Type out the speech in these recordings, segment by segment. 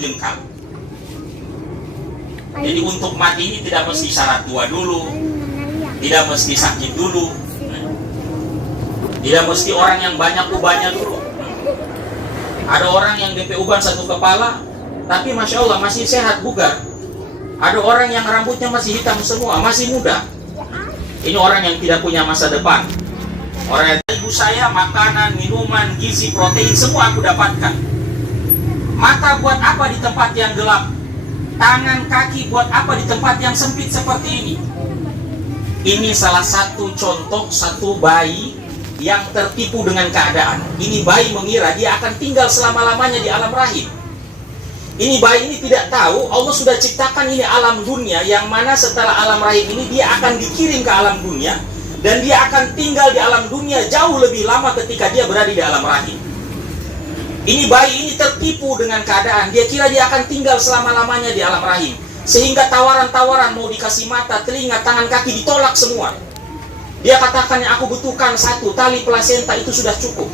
jengkal. Jadi untuk mati ini tidak mesti syarat tua dulu, tidak mesti sakit dulu, tidak mesti orang yang banyak ubannya dulu. Ada orang yang DP uban satu kepala, tapi Masya Allah masih sehat, bugar. Ada orang yang rambutnya masih hitam semua, masih muda. Ini orang yang tidak punya masa depan. Orang yang ibu saya, makanan, minuman, gizi, protein, semua aku dapatkan. Mata buat apa di tempat yang gelap? Tangan, kaki buat apa di tempat yang sempit seperti ini? Ini salah satu contoh satu bayi yang tertipu dengan keadaan. Ini bayi mengira dia akan tinggal selama-lamanya di alam rahim. Ini bayi ini tidak tahu Allah sudah ciptakan ini alam dunia, yang mana setelah alam rahim ini dia akan dikirim ke alam dunia, dan dia akan tinggal di alam dunia jauh lebih lama ketika dia berada di alam rahim. Ini bayi ini tertipu dengan keadaan. Dia kira dia akan tinggal selama-lamanya di alam rahim, sehingga tawaran-tawaran mau dikasih mata, telinga, tangan, kaki ditolak semua. Dia katakan yang aku butuhkan satu, tali plasenta itu sudah cukup.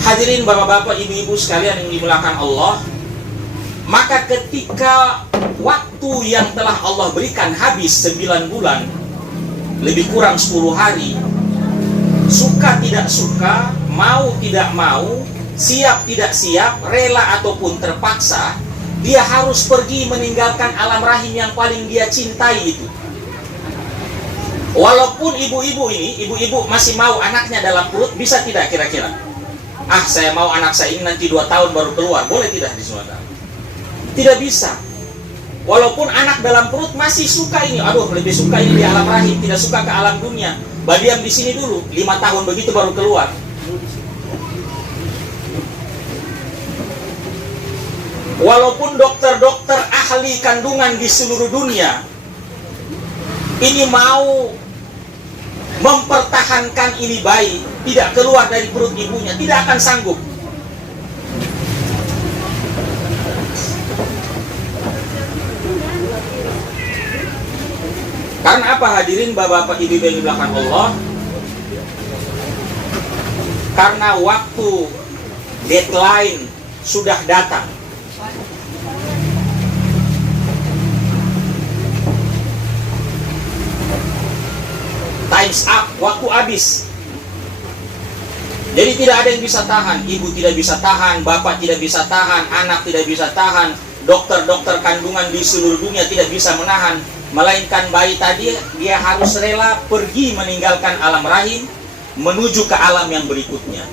Hadirin bapak-bapak, ibu-ibu sekalian yang dimuliakan Allah, maka ketika waktu yang telah Allah berikan habis 9 bulan, lebih kurang 10 hari, suka tidak suka, mau tidak mau, siap tidak siap, rela ataupun terpaksa, dia harus pergi meninggalkan alam rahim yang paling dia cintai itu. Walaupun ibu-ibu ini, ibu-ibu masih mau anaknya dalam perut, bisa tidak kira-kira? Ah, saya mau anak saya ini nanti 2 tahun baru keluar, boleh tidak di Sumatera? Tidak bisa. Walaupun anak dalam perut masih suka ini, aduh lebih suka ini di alam rahim, tidak suka ke alam dunia. Badiam di sini dulu, 5 tahun begitu baru keluar. Walaupun dokter-dokter ahli kandungan di seluruh dunia ini mau mempertahankan ini bayi tidak keluar dari perut ibunya, tidak akan sanggup. Karena apa hadirin bapak-bapak ibu yang di belakang Allah? Karena waktu deadline sudah datang. Time's up, waktu habis. Jadi tidak ada yang bisa tahan. Ibu tidak bisa tahan, bapak tidak bisa tahan, anak tidak bisa tahan, dokter-dokter kandungan di seluruh dunia tidak bisa menahan. Melainkan bayi tadi dia harus rela pergi meninggalkan alam rahim menuju ke alam yang berikutnya.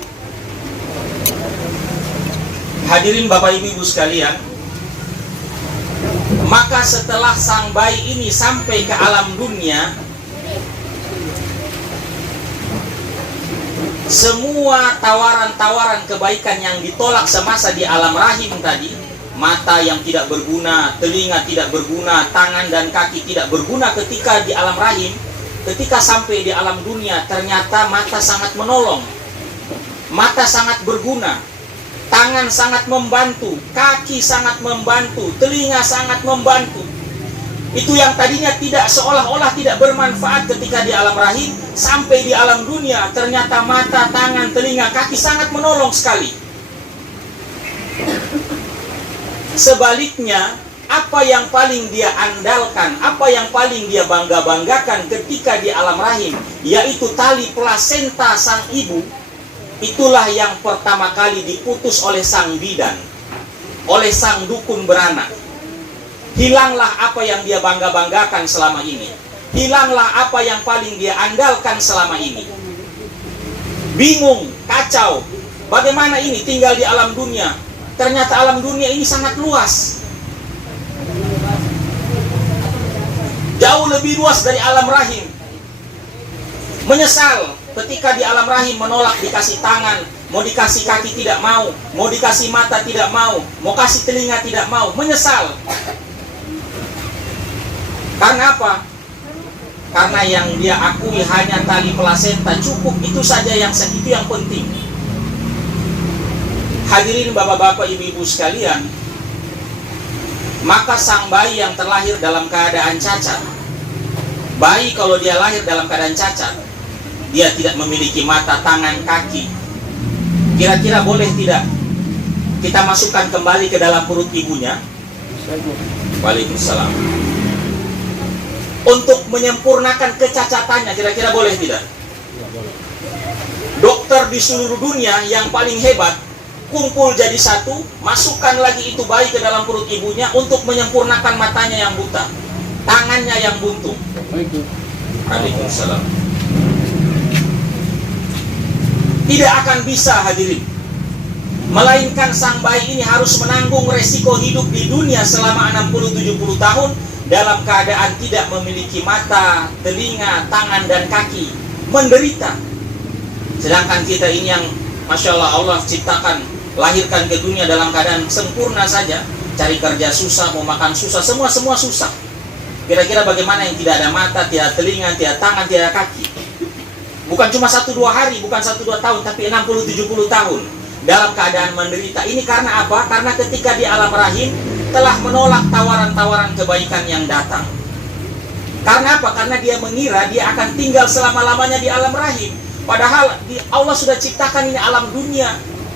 Hadirin bapak ibu sekalian, maka setelah sang bayi ini sampai ke alam dunia, semua tawaran-tawaran kebaikan yang ditolak semasa di alam rahim tadi, mata yang tidak berguna, telinga tidak berguna, tangan dan kaki tidak berguna ketika di alam rahim, ketika sampai di alam dunia ternyata mata sangat menolong, mata sangat berguna, tangan sangat membantu, kaki sangat membantu, telinga sangat membantu. Itu yang tadinya tidak, seolah-olah tidak bermanfaat ketika di alam rahim, sampai di alam dunia ternyata mata, tangan, telinga, kaki sangat menolong sekali. Sebaliknya, apa yang paling dia andalkan, apa yang paling dia bangga-banggakan ketika di alam rahim, yaitu tali plasenta sang ibu, itulah yang pertama kali diputus oleh sang bidan, oleh sang dukun beranak. Hilanglah apa yang dia bangga-banggakan selama ini. Hilanglah apa yang paling dia andalkan selama ini. Bingung, kacau. Bagaimana ini tinggal di alam dunia? Ternyata alam dunia ini sangat luas. Jauh lebih luas dari alam rahim. Menyesal ketika di alam rahim menolak dikasih tangan, mau dikasih kaki tidak mau, mau dikasih mata tidak mau kasih telinga tidak mau. Menyesal. Karena apa? Karena yang dia akui hanya tali plasenta cukup, itu saja yang penting. Hadirin bapak-bapak ibu-ibu sekalian, maka sang bayi yang terlahir dalam keadaan cacat, bayi kalau dia lahir dalam keadaan cacat, dia tidak memiliki mata, tangan, kaki, kira-kira boleh tidak? kita masukkan kembali ke dalam perut ibunya. Waalaikumsalam. Untuk menyempurnakan kecacatannya, kira-kira boleh tidak? Dokter di seluruh dunia yang paling hebat kumpul jadi satu, masukkan lagi itu bayi ke dalam perut ibunya untuk menyempurnakan matanya yang buta, tangannya yang buntu. Waalaikumsalam. Tidak akan bisa, hadirin. Melainkan sang bayi ini harus menanggung resiko hidup di dunia selama 60-70 tahun dalam keadaan tidak memiliki mata, telinga, tangan, dan kaki. Menderita. Sedangkan kita ini yang Masya Allah, Allah ciptakan, lahirkan ke dunia dalam keadaan sempurna saja. Cari kerja susah, mau makan susah, semua susah. Kira-kira bagaimana yang tidak ada mata, tidak ada telinga, tidak ada tangan, tidak ada kaki. Bukan cuma 1-2 hari, bukan 1-2 tahun, tapi 60-70 tahun dalam keadaan menderita. Ini karena apa? Karena ketika di alam rahim telah menolak tawaran-tawaran kebaikan yang datang. Karena apa? Karena dia mengira dia akan tinggal selama-lamanya di alam rahim. Padahal Allah sudah ciptakan ini alam dunia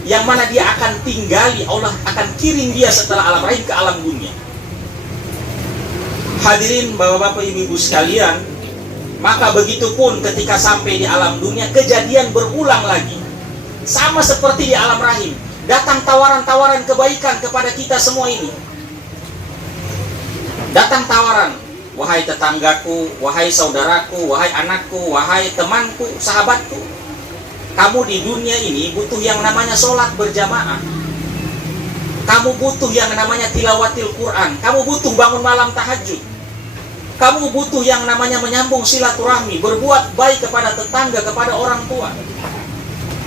yang mana dia akan tinggali. Allah akan kirim dia setelah alam rahim ke alam dunia. Hadirin bapak-bapak, ibu-ibu sekalian, maka begitupun ketika sampai di alam dunia, kejadian berulang lagi. Sama seperti di alam rahim, datang tawaran-tawaran kebaikan kepada kita semua ini. Datang tawaran, wahai tetanggaku, wahai saudaraku, wahai anakku, wahai temanku, sahabatku, kamu di dunia ini butuh yang namanya sholat berjamaah. Kamu butuh yang namanya tilawatil Quran. Kamu butuh bangun malam tahajud. Kamu butuh yang namanya menyambung silaturahmi, berbuat baik kepada tetangga, kepada orang tua.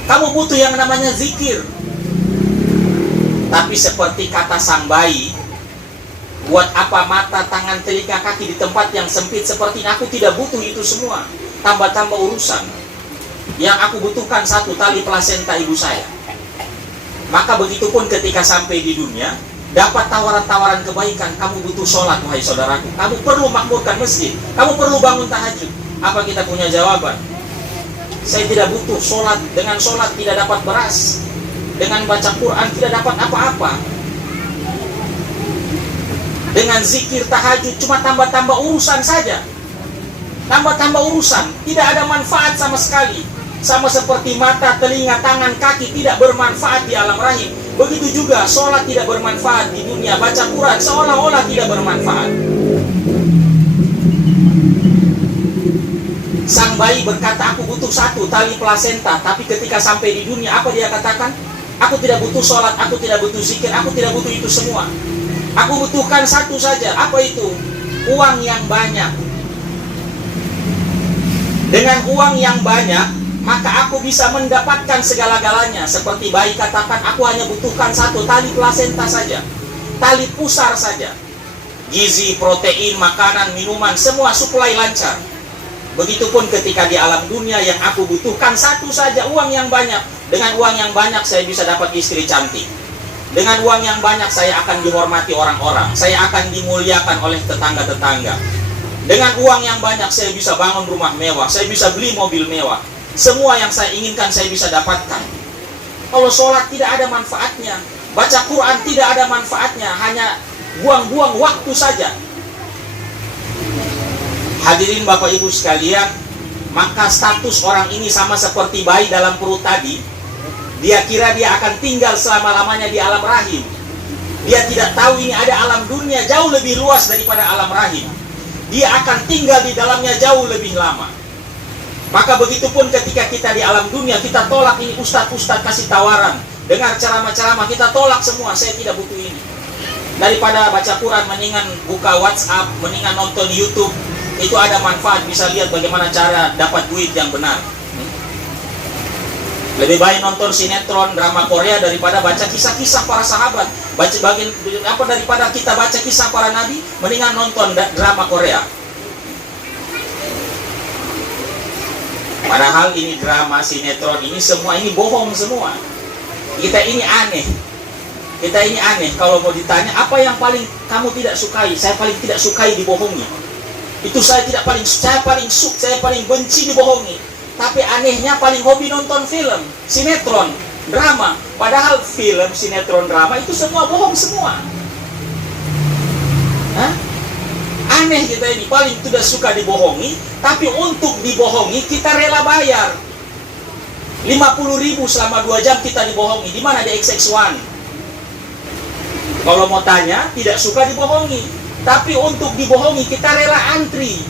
Kamu butuh yang namanya zikir. Tapi seperti kata sang bayi, buat apa mata, tangan, telinga, kaki di tempat yang sempit seperti ini? Aku tidak butuh itu semua. Tambah-tambah urusan. Yang aku butuhkan satu, tali plasenta ibu saya. Maka begitupun ketika sampai di dunia, dapat tawaran-tawaran kebaikan. Kamu butuh sholat, wahai saudaraku. Kamu perlu makmurkan masjid. Kamu perlu bangun tahajud. Apa kita punya jawaban? Saya tidak butuh sholat. Dengan sholat tidak dapat beras. Dengan baca Quran tidak dapat apa-apa. Dengan zikir tahajud cuma tambah-tambah urusan saja. Tambah-tambah urusan. Tidak ada manfaat sama sekali. Sama seperti mata, telinga, tangan, kaki tidak bermanfaat di alam rahim. Begitu juga sholat tidak bermanfaat di dunia. Baca Quran seolah-olah tidak bermanfaat. Sang bayi berkata, aku butuh satu, tali plasenta. Tapi ketika sampai di dunia, apa dia katakan? Aku tidak butuh sholat, aku tidak butuh zikir, aku tidak butuh itu semua. Aku butuhkan satu saja. Apa itu? Uang yang banyak. Dengan uang yang banyak, maka aku bisa mendapatkan segala-galanya. Seperti bayi katakan, aku hanya butuhkan satu, tali plasenta saja, tali pusar saja. Gizi, protein, makanan, minuman, semua suplai lancar. Begitupun ketika di alam dunia yang aku butuhkan satu saja, uang yang banyak. Dengan uang yang banyak saya bisa dapat istri cantik. Dengan uang yang banyak saya akan dihormati orang-orang. Saya akan dimuliakan oleh tetangga-tetangga. Dengan uang yang banyak saya bisa bangun rumah mewah. Saya bisa beli mobil mewah. Semua yang saya inginkan saya bisa dapatkan. Kalau sholat tidak ada manfaatnya, baca Quran tidak ada manfaatnya, hanya buang-buang waktu saja. Hadirin Bapak Ibu sekalian, maka status orang ini sama seperti bayi dalam perut tadi. Dia kira dia akan tinggal selama-lamanya di alam rahim. Dia tidak tahu ini ada alam dunia jauh lebih luas daripada alam rahim. Dia akan tinggal di dalamnya jauh lebih lama. Maka begitupun ketika kita di alam dunia, kita tolak ini ustadz-ustadz kasih tawaran. Dengar ceramah-ceramah, kita tolak semua, saya tidak butuh ini. Daripada baca Quran, mendingan buka WhatsApp, mendingan nonton YouTube. Itu ada manfaat, bisa lihat bagaimana cara dapat duit yang benar. Lebih baik nonton sinetron, drama Korea daripada baca kisah-kisah para sahabat. Daripada kita baca kisah para nabi, mendingan nonton drama Korea. Padahal ini drama, sinetron, ini semua ini bohong semua. Kita ini aneh. Kita ini aneh. Kalau mau ditanya, apa yang paling kamu tidak sukai? Saya paling tidak sukai dibohongi. Itu saya paling benci dibohongi. Tapi anehnya paling hobi nonton film, sinetron. drama. Padahal film, sinetron, drama itu semua bohong semua. Hah? Aneh kita ini, paling tidak suka dibohongi, tapi untuk dibohongi kita rela bayar 50.000 selama 2 jam kita dibohongi. Di mana di XX1? Kalau mau tanya, tidak suka dibohongi, tapi untuk dibohongi kita rela antri.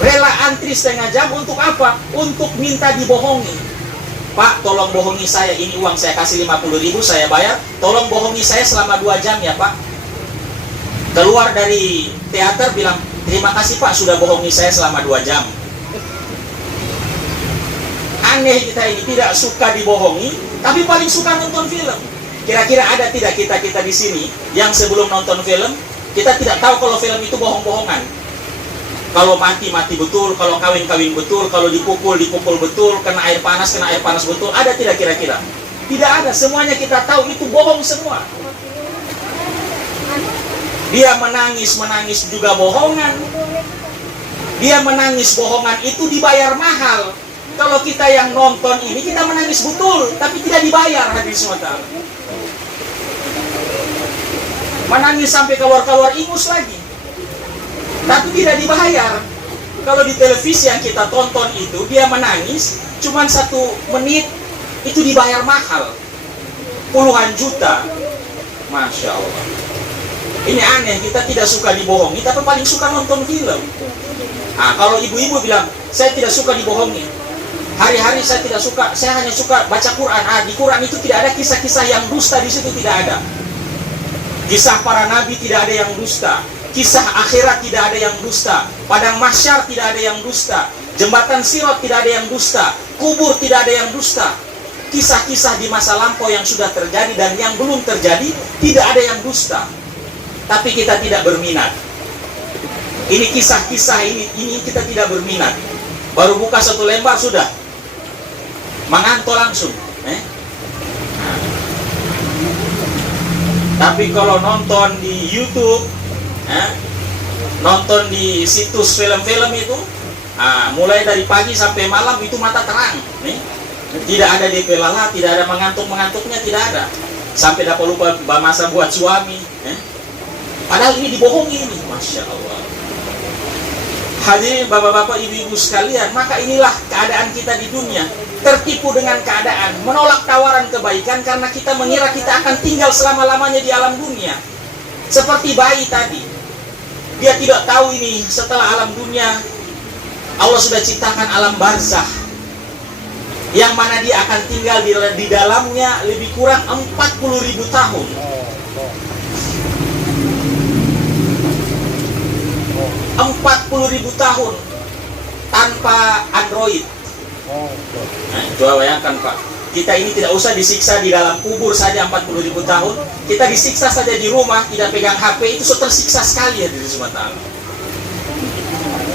Rela antri setengah jam untuk apa? Untuk minta dibohongi. Pak, tolong bohongi saya, ini uang saya kasih 50.000, saya bayar. Tolong bohongi saya selama 2 jam ya Pak. Keluar dari teater bilang, terima kasih Pak sudah bohongi saya selama 2 jam. Aneh kita ini, tidak suka dibohongi, tapi paling suka nonton film. Kira-kira ada tidak kita di sini yang sebelum nonton film, kita tidak tahu kalau film itu bohong-bohongan? Kalau mati betul, kalau kawin betul, kalau dipukul betul, kena air panas betul. Ada tidak kira-kira? Tidak ada, semuanya kita tahu itu bohong semua. Dia menangis juga bohongan. Dia menangis bohongan itu dibayar mahal. Kalau kita yang nonton ini, kita menangis betul, tapi tidak dibayar, hadirin semua. Menangis sampai keluar ingus lagi, tapi tidak dibayar. Kalau di televisi yang kita tonton itu, dia menangis cuman 1 menit, itu dibayar mahal, puluhan juta. Masya Allah. Ini aneh, kita tidak suka dibohongi, tapi paling suka nonton film. Nah, kalau ibu-ibu bilang, saya tidak suka dibohongi, hari-hari saya tidak suka, saya hanya suka baca Quran. Di Quran itu tidak ada kisah-kisah yang dusta, di situ tidak ada. Kisah para nabi tidak ada yang dusta. Kisah akhirat tidak ada yang dusta. Padang mahsyar tidak ada yang dusta. Jembatan Sirat tidak ada yang dusta. Kubur tidak ada yang dusta. Kisah-kisah di masa lampau yang sudah terjadi dan yang belum terjadi, tidak ada yang dusta. Tapi kita tidak berminat. Ini kisah-kisah ini kita tidak berminat. Baru buka 1 lembar sudah mengantuk langsung. Tapi kalau nonton di YouTube, nonton di situs film-film itu, mulai dari pagi sampai malam itu mata terang. Tidak ada DP lala, tidak ada mengantuknya, tidak ada. Sampai dapat lupa masa buat suami. Padahal ini dibohongi ini, Masya Allah. Hadirin bapak-bapak, ibu-ibu sekalian, maka inilah keadaan kita di dunia. Tertipu dengan keadaan, menolak tawaran kebaikan karena kita mengira kita akan tinggal selama-lamanya di alam dunia. Seperti bayi tadi, dia tidak tahu ini setelah alam dunia, Allah sudah ciptakan alam barzakh, yang mana dia akan tinggal di dalamnya lebih kurang 40.000 tahun. 40.000 tahun tanpa Android. Nah, coba bayangkan Pak, kita ini tidak usah disiksa di dalam kubur saja 40.000 tahun, kita disiksa saja di rumah, tidak pegang HP, itu sudah tersiksa sekali ya dari semua tahun.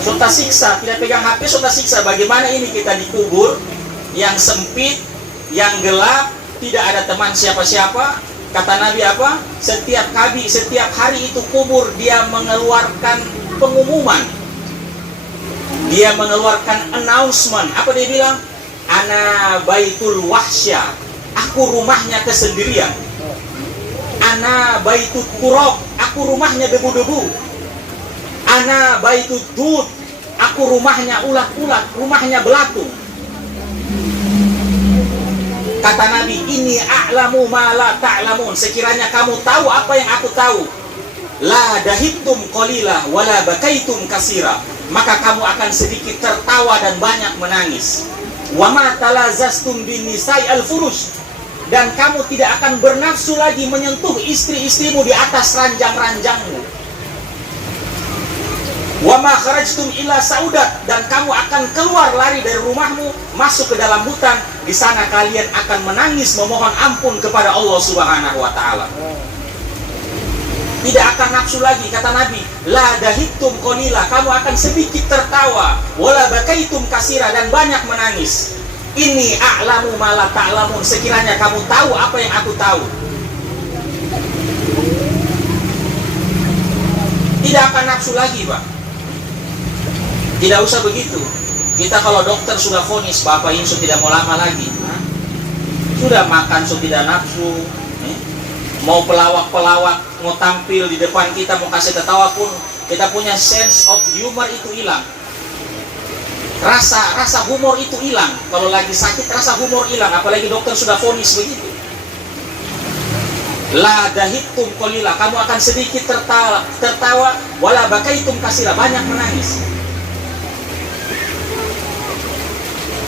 Sudah siksa, tidak pegang HP sudah siksa. Bagaimana ini kita dikubur yang sempit, yang gelap, tidak ada teman siapa-siapa. Kata Nabi apa? Setiap hari itu kubur dia mengeluarkan pengumuman, dia mengeluarkan announcement. Apa dia bilang? Ana baitul wahsya, aku rumahnya kesendirian. Ana baitul turab, aku rumahnya debu-debu. Ana baitul dud, aku rumahnya ulat-ulat, rumahnya belatung. Kata Nabi, ini a'lamu ma la ta'lamun, sekiranya kamu tahu apa yang aku tahu, la dahibtum qalilah wala bakaitum kasira, maka kamu akan sedikit tertawa dan banyak menangis. Wa ma talazastum bin nisa'i al-furush, dan kamu tidak akan bernafsu lagi menyentuh istri-istrimu di atas ranjang-ranjangmu. Wa ma kharajtum ila saudat, dan kamu akan keluar lari dari rumahmu masuk ke dalam hutan. Di sana kalian akan menangis memohon ampun kepada Allah Subhanahu wa taala. Tidak akan nafsu lagi, kata Nabi, la dahibtum qalila, kamu akan sedikit tertawa, wala bakaitum kasira, dan banyak menangis. Ini a'lamu ma la ta'lamun, sekiranya kamu tahu apa yang aku tahu. Tidak akan nafsu lagi, Pak. Tidak usah begitu. Kita kalau dokter sudah vonis Bapak Insu tidak mau lama lagi, Sudah makan so tidak nafsu, mau pelawak-pelawak, mau tampil di depan kita, mau kasih ketawa pun, kita punya sense of humor itu hilang. Rasa humor itu hilang. Kalau lagi sakit rasa humor hilang, apalagi dokter sudah vonis begitu. La dahittum qalila, kamu akan sedikit tertawa, wala bakaitum kasira, banyak menangis.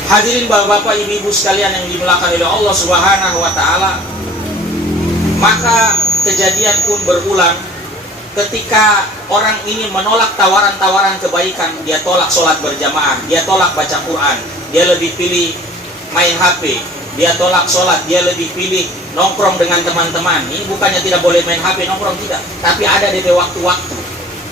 Hadirin bapak-bapak, ibu-ibu sekalian yang dimuliakan oleh Allah Subhanahu wa taala, maka kejadian pun berulang ketika orang ini menolak tawaran-tawaran kebaikan. Dia tolak sholat berjamaah, dia tolak baca Quran, dia lebih pilih main HP, dia tolak sholat, dia lebih pilih nongkrong dengan teman-teman. Ini bukannya tidak boleh main HP, nongkrong tidak, tapi ada DP waktu-waktu.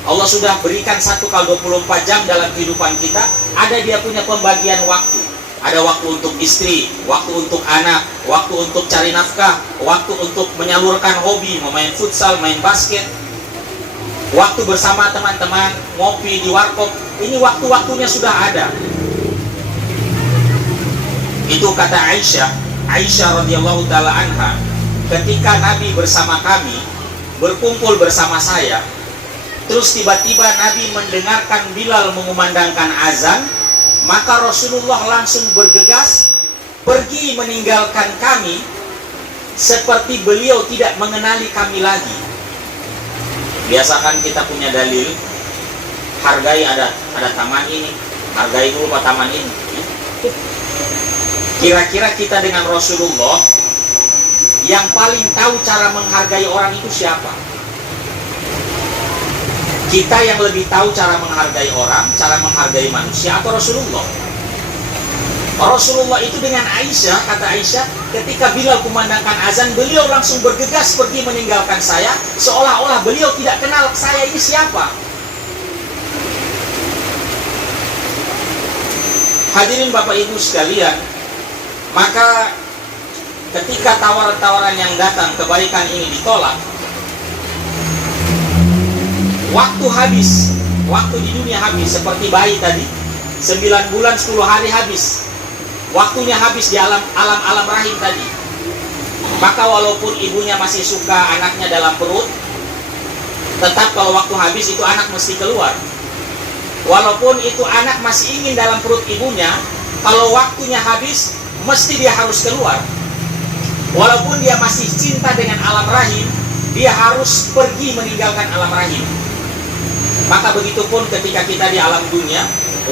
Allah sudah berikan 1x24 jam dalam kehidupan kita, ada dia punya pembagian waktu. Ada waktu untuk istri, waktu untuk anak, waktu untuk cari nafkah, waktu untuk menyalurkan hobi, main futsal, main basket, waktu bersama teman-teman, ngopi di warkop. Ini waktu-waktunya sudah ada. Itu kata Aisyah radhiyallahu taala anha, ketika Nabi bersama kami, berkumpul bersama saya, terus tiba-tiba Nabi mendengarkan Bilal mengumandangkan azan, maka Rasulullah langsung bergegas pergi meninggalkan kami, seperti beliau tidak mengenali kami lagi. Biasakan kita punya dalil, hargai ada taman ini, hargai dulu taman ini. Kira-kira kita dengan Rasulullah yang paling tahu cara menghargai orang itu siapa? Kita yang lebih tahu cara menghargai orang, cara menghargai manusia, atau Rasulullah? Rasulullah itu dengan Aisyah, kata Aisyah, ketika Bilal kumandangkan azan, beliau langsung bergegas pergi meninggalkan saya, seolah-olah beliau tidak kenal saya ini siapa. Hadirin Bapak Ibu sekalian, maka ketika tawaran-tawaran yang datang, kebaikan ini ditolak, waktu habis, waktu di dunia habis, seperti bayi tadi, 9 bulan 10 hari habis, waktunya habis di alam rahim tadi. Maka walaupun ibunya masih suka anaknya dalam perut, tetap kalau waktu habis itu anak mesti keluar. Walaupun itu anak masih ingin dalam perut ibunya, kalau waktunya habis, mesti dia harus keluar. Walaupun dia masih cinta dengan alam rahim, dia harus pergi meninggalkan alam rahim. Maka begitupun ketika kita di alam dunia,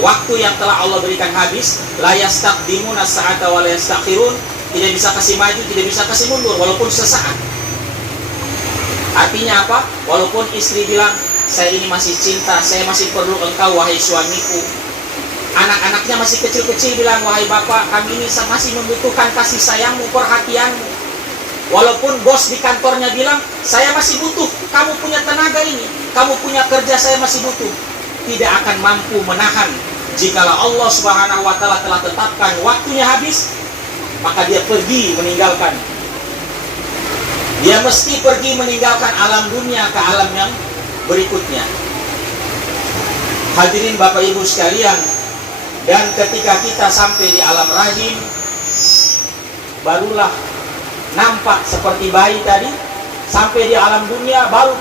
waktu yang telah Allah berikan habis, la yastaqdimuna as-sa'ata wa la yastakhirun, tidak bisa kasih maju, tidak bisa kasih mundur walaupun sesaat. Artinya apa? Walaupun istri bilang, saya ini masih cinta, saya masih perlu engkau wahai suamiku. Anak-anaknya masih kecil-kecil bilang, wahai bapak, kami ini masih membutuhkan kasih sayangmu, perhatianmu. Walaupun bos di kantornya bilang, saya masih butuh, kamu punya tenaga ini, kamu punya kerja, saya masih butuh. Tidak akan mampu menahan. Jikalau Allah Subhanahu wa ta'ala telah tetapkan waktunya habis, maka dia pergi meninggalkan. Dia mesti pergi meninggalkan alam dunia ke alam yang berikutnya. Hadirin Bapak Ibu sekalian, dan ketika kita sampai di alam rahim, barulah nampak seperti bayi tadi. Sampai di alam dunia baru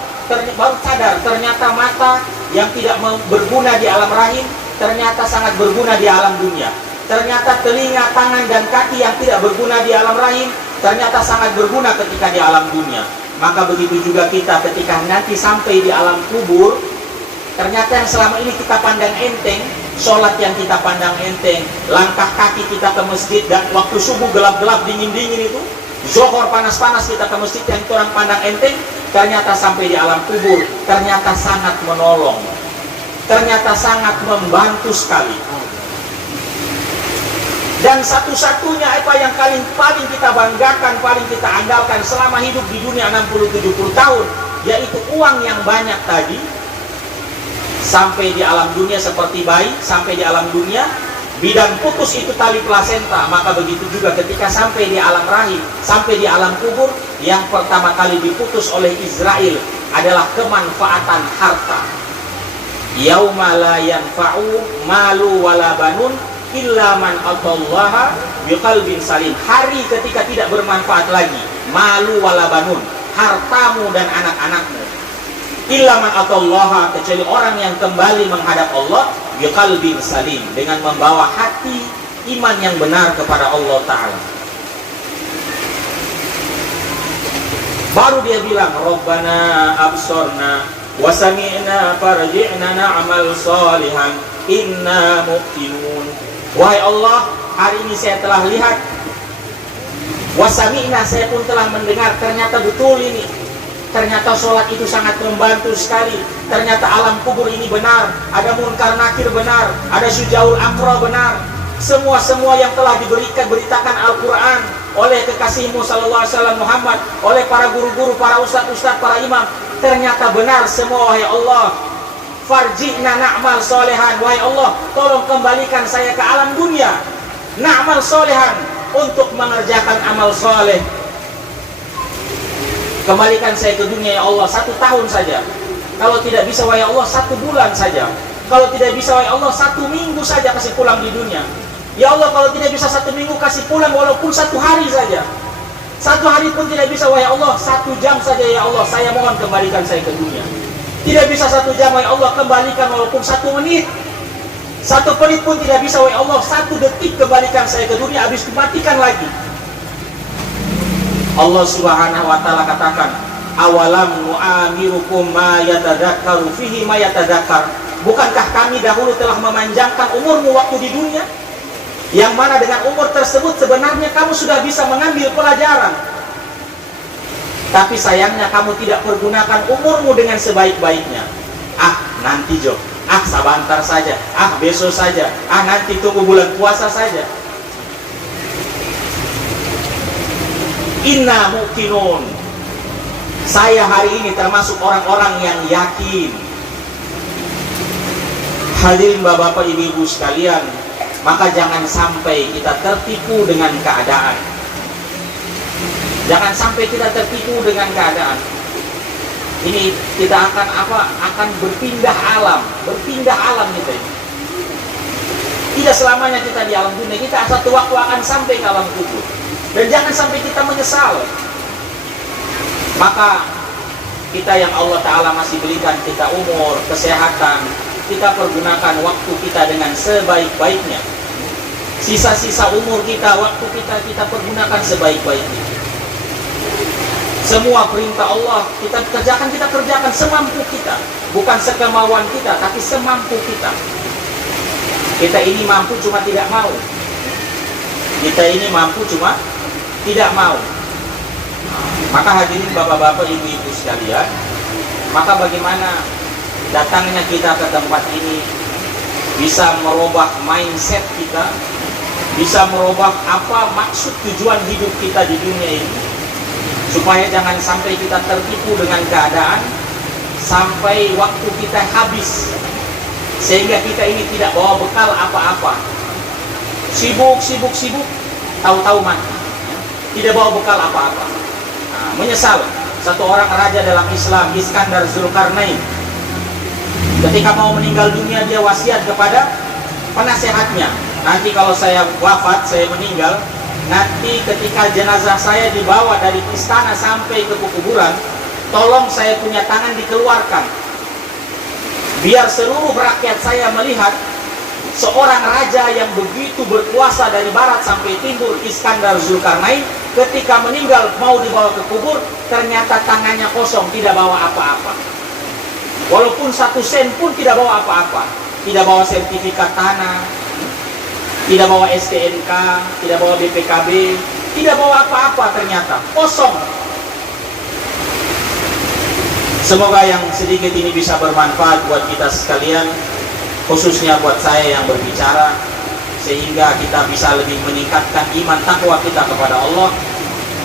sadar, ternyata mata yang tidak berguna di alam rahim ternyata sangat berguna di alam dunia. Ternyata telinga, tangan, dan kaki yang tidak berguna di alam rahim ternyata sangat berguna ketika di alam dunia. Maka begitu juga kita ketika nanti sampai di alam kubur, ternyata yang selama ini kita pandang enteng, sholat yang kita pandang enteng, langkah kaki kita ke masjid, dan waktu subuh gelap-gelap, dingin-dingin itu, Zohor panas-panas kita ke masjid yang orang pandang enteng, ternyata sampai di alam kubur ternyata sangat menolong, ternyata sangat membantu sekali. Dan satu-satunya apa yang paling kita banggakan, paling kita andalkan selama hidup di dunia 60-70 tahun, yaitu uang yang banyak tadi. Sampai di alam dunia seperti bayi, sampai di alam dunia bidan putus itu tali plasenta. Maka begitu juga ketika sampai di alam rahim, sampai di alam kubur, yang pertama kali diputus oleh Israel adalah kemanfaatan harta. Yauma la yanfa'u malu wala banun illa man atallaha biqalbin salim. Hari ketika tidak bermanfaat lagi, malu wala banun, hartamu dan anak-anakmu. Illa man atallaha, kecuali orang yang kembali menghadap Allah biqalbin salim, dengan membawa hati iman yang benar kepada Allah Ta'ala. Baru dia bilang, Rabbana absorna wa sami'na farji'na na'mal salihan inna muqinun. Wahai Allah, hari ini saya telah lihat, wa sami'na, saya pun telah mendengar, ternyata betul ini. Ternyata sholat itu sangat membantu sekali. Ternyata alam kubur ini benar. Ada munkar nakir benar. Ada syujaul akra benar. Semua yang telah beritakan Al-Quran oleh kekasihmu sallallahu alaihi wasallam Muhammad, oleh para guru-guru, para ustadz-ustadz, para imam, ternyata benar semua. Wahai Allah, farji'na na'mal solehan. Wahai Allah, tolong kembalikan saya ke alam dunia, na'mal solehan, untuk mengerjakan amal soleh. Kembalikan saya ke dunia ya Allah, 1 tahun saja. Kalau tidak bisa wahai Allah, 1 bulan saja. Kalau tidak bisa wahai Allah, 1 minggu saja kasih pulang di dunia. Ya Allah, kalau tidak bisa 1 minggu kasih pulang walaupun 1 hari saja. 1 hari pun tidak bisa wahai Allah, 1 jam saja ya Allah, saya mohon kembalikan saya ke dunia. Tidak bisa 1 jam wahai Allah, kembalikan walaupun 1 menit. 1 menit pun tidak bisa wahai Allah, 1 detik kembalikan saya ke dunia, habis dimatikan lagi. Allah Subhanahu wa taala katakan, awalam nu'amirukum ma yatadzakkaru fihi ma yatadzakkar. Bukankah kami dahulu telah memanjangkan umurmu waktu di dunia, yang mana dengan umur tersebut sebenarnya kamu sudah bisa mengambil pelajaran. Tapi sayangnya kamu tidak pergunakan umurmu dengan sebaik-baiknya. Nanti Jo, sabantar saja, besok saja, nanti tunggu bulan puasa saja. Inna muqinun, saya hari ini termasuk orang-orang yang yakin. Hadirin bapak-bapak, ibu-ibu sekalian, maka jangan sampai kita tertipu dengan keadaan. Jangan sampai kita tertipu dengan keadaan. Ini kita akan berpindah alam kita. Tidak selamanya kita di alam dunia, kita satu waktu akan sampai ke alam kubur. Dan jangan sampai kita menyesal. Maka kita yang Allah Ta'ala masih berikan kita umur, kesehatan, kita pergunakan waktu kita dengan sebaik-baiknya. Sisa-sisa umur kita, waktu kita pergunakan sebaik-baiknya. Semua perintah Allah kita kerjakan semampu kita. Bukan sekemauan kita, tapi semampu kita. Kita ini mampu cuma tidak mau. Kita ini mampu cuma tidak mau. Maka hadirin bapak-bapak, ibu-ibu sekalian, maka bagaimana datangnya kita ke tempat ini bisa merubah mindset kita, bisa merubah apa maksud tujuan hidup kita di dunia ini, supaya jangan sampai kita tertipu dengan keadaan sampai waktu kita habis, sehingga kita ini tidak bawa bekal apa-apa. Sibuk, tahu-tahu mati, tidak bawa bekal apa-apa. Menyesal. Satu orang raja dalam Islam, Iskandar Zulkarnain, ketika mau meninggal dunia, dia wasiat kepada penasehatnya, nanti kalau saya wafat, saya meninggal, nanti ketika jenazah saya dibawa dari istana sampai ke kuburan, tolong saya punya tangan dikeluarkan, biar seluruh rakyat saya melihat seorang raja yang begitu berkuasa dari barat sampai timur, Iskandar Zulkarnain, ketika meninggal mau dibawa ke kubur, ternyata tangannya kosong, tidak bawa apa-apa. Walaupun 1 sen pun tidak bawa apa-apa. Tidak bawa sertifikat tanah, tidak bawa STNK, tidak bawa BPKB, tidak bawa apa-apa, ternyata kosong. Semoga yang sedikit ini bisa bermanfaat buat kita sekalian, khususnya buat saya yang berbicara, sehingga kita bisa lebih meningkatkan iman takwa kita kepada Allah,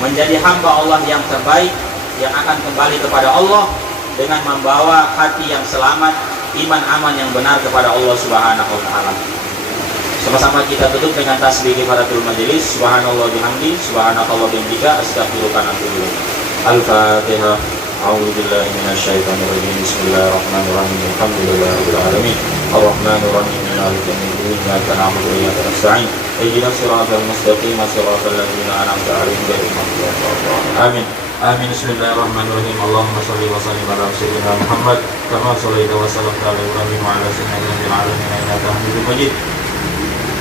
menjadi hamba Allah yang terbaik, yang akan kembali kepada Allah dengan membawa hati yang selamat, iman aman yang benar kepada Allah Subhanahu wa taala. Sama-sama kita tutup dengan tasbih kifaratul majelis. Subhanallah bihamdi, subhanakallah bihamdika, astaghfiruka wa atubu ilaik. Al-Fatihah. أعوذ بالله من الشيطان الرجيم. بسم الله الرحمن الرحيم. الحمد لله رب العالمين الرحمن الرحيم مالك يوم الدين إياك نعبد وإياك نستعين اهدنا الصراط المستقيم صراط الذين أنعمت عليهم غير المغضوب عليهم. آمين آمين. بسم الله الرحمن الرحيم. اللهم صل وسلم على سيدنا محمد كما صليت وسلمت على إبراهيم وعلى سيدنا العالمين إنك حميد مجيد.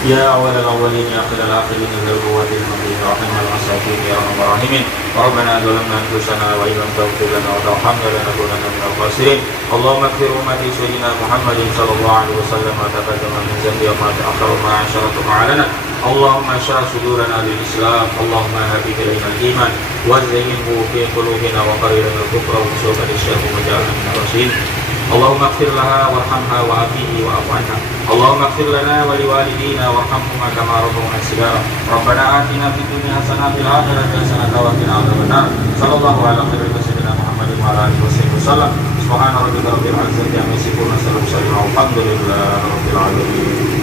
يا أول الأولين يا آخر الآخرين ذا القوة المتين رحم المساكين يا رب الراحمين. ربنا ظلمنا أنفسنا وإن لم تغفر لنا وترحمنا لنكونن من الخاسرين. اللهم اغفر أمة سيدنا محمد صلى الله عليه وسلم ما تقدم من ذنب وما تأخر وما عشرت وما علنا. اللهم اشرح صدورنا للإسلام. اللهم هبب إلينا الإيمان وزينه في قلوبنا وقرر لنا الكفر والفسوق والعصيان وجعلنا من الراشدين. اللهم اغفر لها وارحمها وعافيه واعف عنها. اللهم اغفر لنا ولوالدينا وارحمهما كما ربونا صغارا. ربنا آتنا في الدنيا حسنة وفي الآخرة حسنة وقنا عذاب النار. صلى الله على خير سيدنا محمد وعلى آله وصحبه وسلم. سبحان ربك رب العزة عما يصفون وسلام على المرسلين والحمد لله رب العالمين.